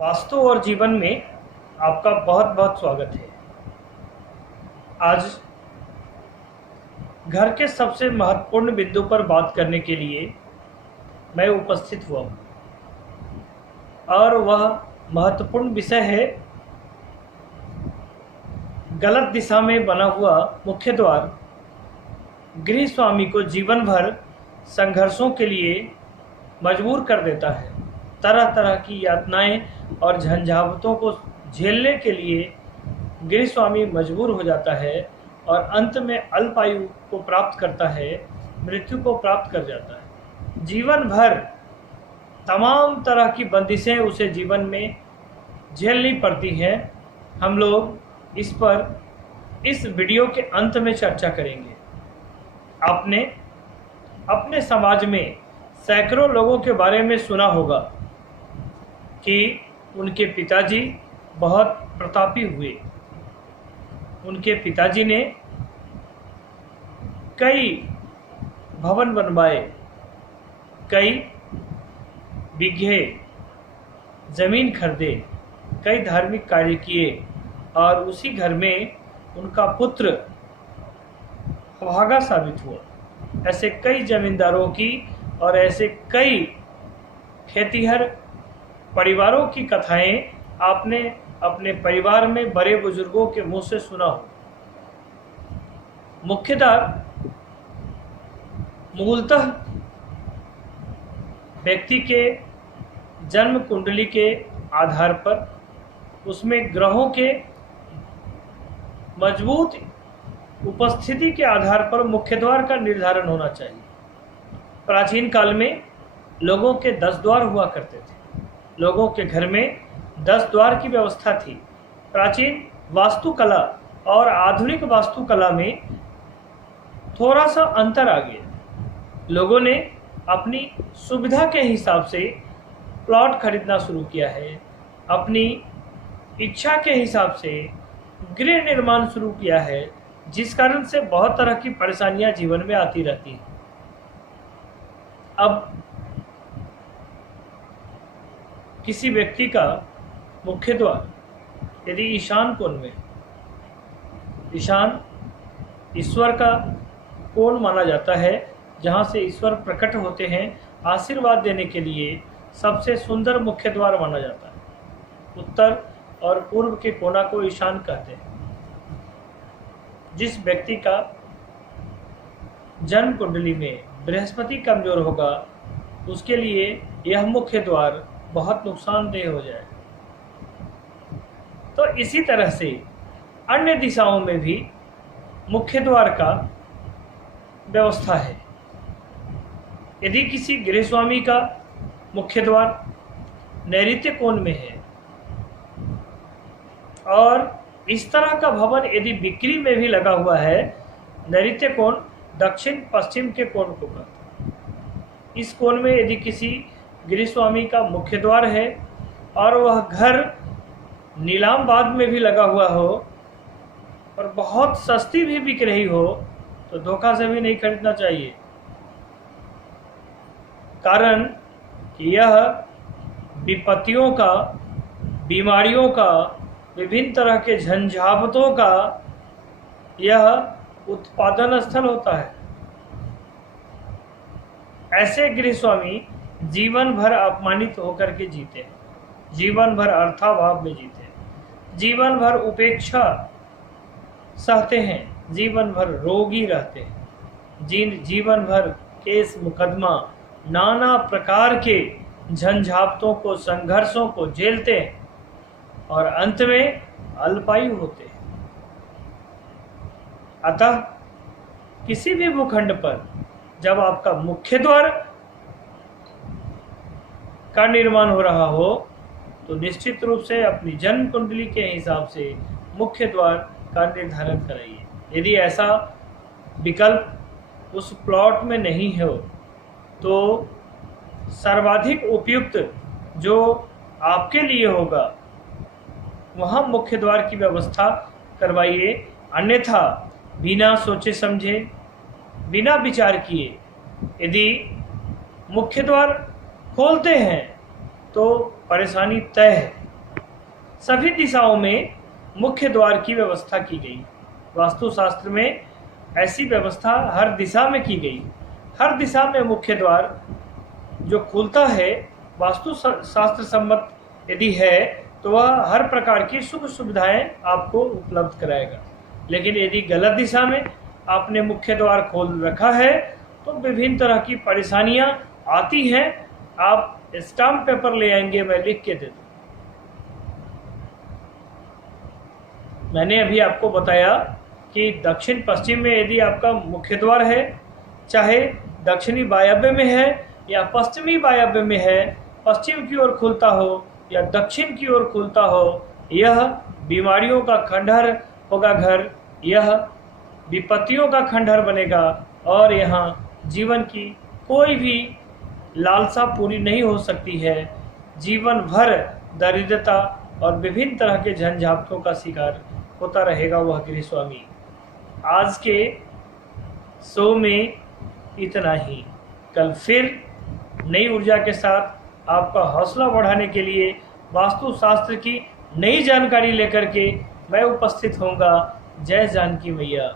वास्तु और जीवन में आपका बहुत बहुत स्वागत है। आज घर के सबसे महत्वपूर्ण बिंदु पर बात करने के लिए मैं उपस्थित हुआ हूँ और वह महत्वपूर्ण विषय है गलत दिशा में बना हुआ मुख्य द्वार गृह स्वामी को जीवन भर संघर्षों के लिए मजबूर कर देता है। तरह तरह की यातनाएं और झंझावतों को झेलने के लिए गृह स्वामी मजबूर हो जाता है और अंत में अल्पायु को प्राप्त करता है, मृत्यु को प्राप्त कर जाता है। जीवन भर तमाम तरह की बंदिशें उसे जीवन में झेलनी पड़ती हैं। हम लोग इस पर इस वीडियो के अंत में चर्चा करेंगे। आपने अपने समाज में सैकड़ों लोगों के बारे में सुना होगा कि उनके पिताजी बहुत प्रतापी हुए। उनके पिताजी ने कई भवन बनवाए, कई बीघे जमीन खरीदे, कई धार्मिक कार्य किए और उसी घर में उनका पुत्र अभागा साबित हुआ। ऐसे कई जमींदारों की और ऐसे कई खेतीहर परिवारों की कथाएं आपने अपने परिवार में बड़े बुजुर्गों के मुंह से सुना हो। मुख्यतः मूलतः व्यक्ति के जन्म कुंडली के आधार पर उसमें ग्रहों के मजबूत उपस्थिति के आधार पर मुख्य द्वार का निर्धारण होना चाहिए। प्राचीन काल में लोगों के 10 द्वार हुआ करते थे। लोगों के घर में 10 द्वार की व्यवस्था थी। प्राचीन वास्तुकला और आधुनिक वास्तुकला में थोड़ा सा अंतर आ गया। लोगों ने अपनी सुविधा के हिसाब से प्लॉट खरीदना शुरू किया है, अपनी इच्छा के हिसाब से गृह निर्माण शुरू किया है, जिस कारण से बहुत तरह की परेशानियां जीवन में आती रहती हैं। अब किसी व्यक्ति का मुख्य द्वार यदि ईशान कोण में, ईशान ईश्वर का कोण माना जाता है, जहाँ से ईश्वर प्रकट होते हैं आशीर्वाद देने के लिए, सबसे सुंदर मुख्य द्वार माना जाता है। उत्तर और पूर्व के कोना को ईशान कहते हैं। जिस व्यक्ति का जन्म कुंडली में बृहस्पति कमजोर होगा उसके लिए यह मुख्य द्वार बहुत नुकसानदेह हो जाएगा। तो इसी तरह से अन्य दिशाओं में भी मुख्य द्वार का व्यवस्था है। यदि किसी गृह स्वामी का मुख्य द्वार नैऋत्य कोण में है और इस तरह का भवन यदि बिक्री में भी लगा हुआ है, नैऋत्य कोण दक्षिण पश्चिम के कोण को कहते हैं। इस कोण में यदि किसी गृह स्वामी का मुख्य द्वार है और वह घर नीलामबाद में भी लगा हुआ हो और बहुत सस्ती भी बिक रही हो, तो धोखा से भी नहीं खरीदना चाहिए। कारण कि यह विपत्तियों का, बीमारियों का, विभिन्न तरह के झंझावतों का यह उत्पादन स्थल होता है। ऐसे गृह स्वामी जीवन भर अपमानित होकर के जीते हैं, जीवन भर अर्थाभाव में जीते हैं, जीवन भर उपेक्षा सहते हैं, जीवन भर रोगी रहते हैं, जीवन भर केस मुकदमा नाना प्रकार के झंझावतों को, संघर्षों को झेलते हैं और अंत में अल्पायु होते हैं। अतः किसी भी भूखंड पर जब आपका मुख्य द्वार का निर्माण हो रहा हो तो निश्चित रूप से अपनी जन्म कुंडली के हिसाब से मुख्य द्वार का निर्धारण कराइए। यदि ऐसा विकल्प उस प्लॉट में नहीं हो तो सर्वाधिक उपयुक्त जो आपके लिए होगा वहाँ मुख्य द्वार की व्यवस्था करवाइए। अन्यथा बिना सोचे समझे, बिना विचार किए यदि मुख्य द्वार खोलते हैं तो परेशानी तय है। सभी दिशाओं में मुख्य द्वार की व्यवस्था की गई। वास्तुशास्त्र में ऐसी व्यवस्था हर दिशा में की गई। हर दिशा में मुख्य द्वार जो खुलता है वास्तु शास्त्र सम्मत यदि है तो वह हर प्रकार की सुख सुविधाएं आपको उपलब्ध कराएगा। लेकिन यदि गलत दिशा में आपने मुख्य द्वार खोल रखा है तो विभिन्न तरह की परेशानियां आती हैं। आप स्टाम्प पेपर ले आएंगे, मैं लिख के दे दूँ। मैंने अभी आपको बताया कि दक्षिण पश्चिम में यदि आपका मुख्य द्वार है, चाहे दक्षिणी वायव्य में है या पश्चिमी वायव्य में है, पश्चिम की ओर खुलता हो या दक्षिण की ओर खुलता हो, यह बीमारियों का खंडहर होगा घर, यह विपत्तियों का खंडहर बनेगा और यहाँ जीवन की कोई भी लालसा पूरी नहीं हो सकती है। जीवन भर दरिद्रता और विभिन्न तरह के झंझावातों का शिकार होता रहेगा वह गृहस्वामी। आज के शो में इतना ही। कल फिर नई ऊर्जा के साथ आपका हौसला बढ़ाने के लिए वास्तुशास्त्र की नई जानकारी लेकर के मैं उपस्थित होऊंगा। जय जानकी मैया।